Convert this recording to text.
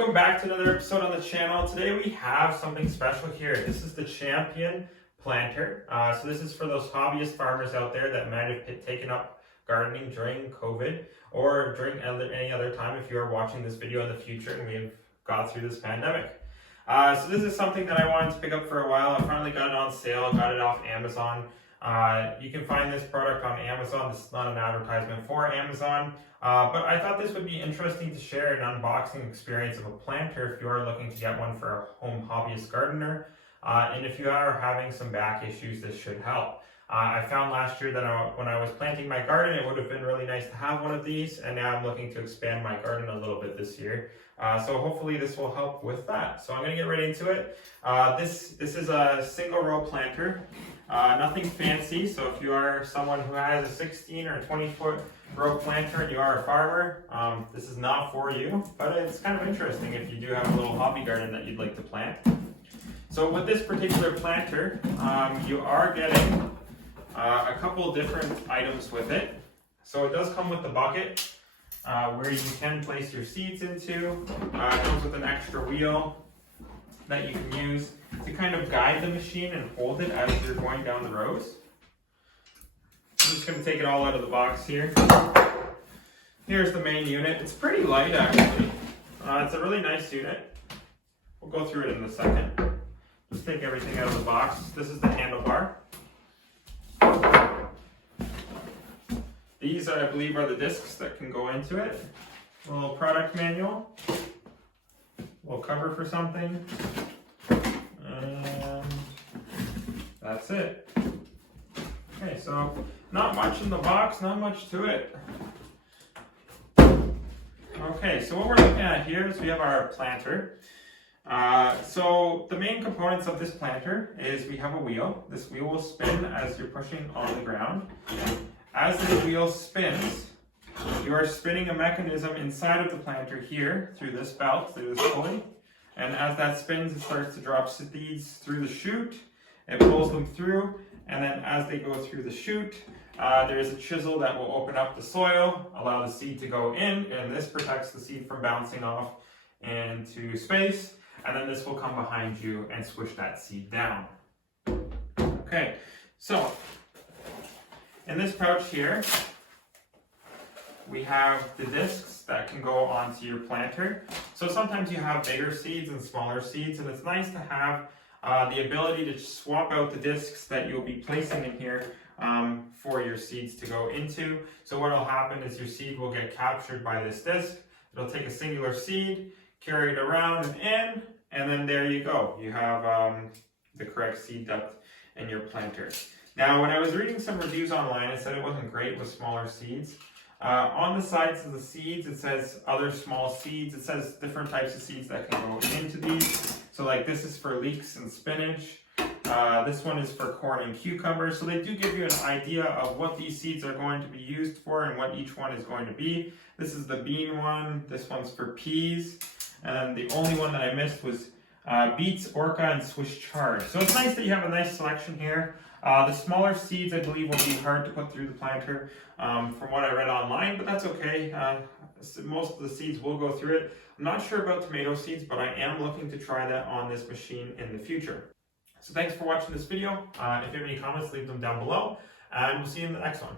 welcome back to another episode on the channel. Today we have something special here. This is the Chapin planter. So this is for those hobbyist farmers out there that might have taken up gardening during COVID or during any other time if you are watching this video in the future and we've got through this pandemic. So this is something that I wanted to pick up for a while. I finally got it on sale, got it off Amazon. You can find this product on Amazon. This is not an advertisement for Amazon, but I thought this would be interesting to share an unboxing experience of a planter if you are looking to get one for a home hobbyist gardener. And if you are having some back issues, this should help. I found last year that when I was planting my garden, it would have been really nice to have one of these, and now I'm looking to expand my garden a little bit this year. So hopefully this will help with that. So I'm going to get right into it. This is a single row planter, nothing fancy. So if you are someone who has a 16 or 20 foot row planter and you are a farmer, this is not for you, but it's kind of interesting if you do have a little hobby garden that you'd like to plant. So with this particular planter, you are getting a couple different items with it. So it does come with the bucket where you can place your seeds into. It comes with an extra wheel that you can use to kind of guide the machine and hold it as you're going down the rows. I'm just going to take it all out of the box here. Here's the main unit. It's pretty light actually. It's a really nice unit. We'll go through it in a second. Just take everything out of the box. This is the handlebar. These, I believe, are the discs that can go into it. A little product manual. A little cover for something. And that's it. Okay, so not much in the box, not much to it. Okay, so what we're looking at here is we have our planter. So the main components of this planter is we have a wheel. This wheel will spin as you're pushing on the ground. As the wheel spins, you are spinning a mechanism inside of the planter here through this belt, through this pulley. And as that spins, it starts to drop seeds through the chute. It pulls them through, and then as they go through the chute, there is a chisel that will open up the soil, allow the seed to go in, and this protects the seed from bouncing off into space. And then this will come behind you and squish that seed down. Okay, so in this pouch here, we have the discs that can go onto your planter. So sometimes you have bigger seeds and smaller seeds, and it's nice to have the ability to swap out the discs that you'll be placing in here for your seeds to go into. So what will happen is your seed will get captured by this disc. It'll take a singular seed, carry it around and in, and then there you go. You have the correct seed depth in your planter. Now, when I was reading some reviews online, it said it wasn't great with smaller seeds. On the sides of the seeds, it says other small seeds. It says different types of seeds that can go into these. So like this is for leeks and spinach. This one is for corn and cucumbers. So they do give you an idea of what these seeds are going to be used for and what each one is going to be. This is the bean one. This one's for peas. And then the only one that I missed was beets, orca, and Swiss chard. So it's nice that you have a nice selection here. The smaller seeds, I believe, will be hard to put through the planter from what I read online, but that's okay. Most of the seeds will go through it. I'm not sure about tomato seeds, but I am looking to try that on this machine in the future. So thanks for watching this video. If you have any comments, leave them down below, and we'll see you in the next one.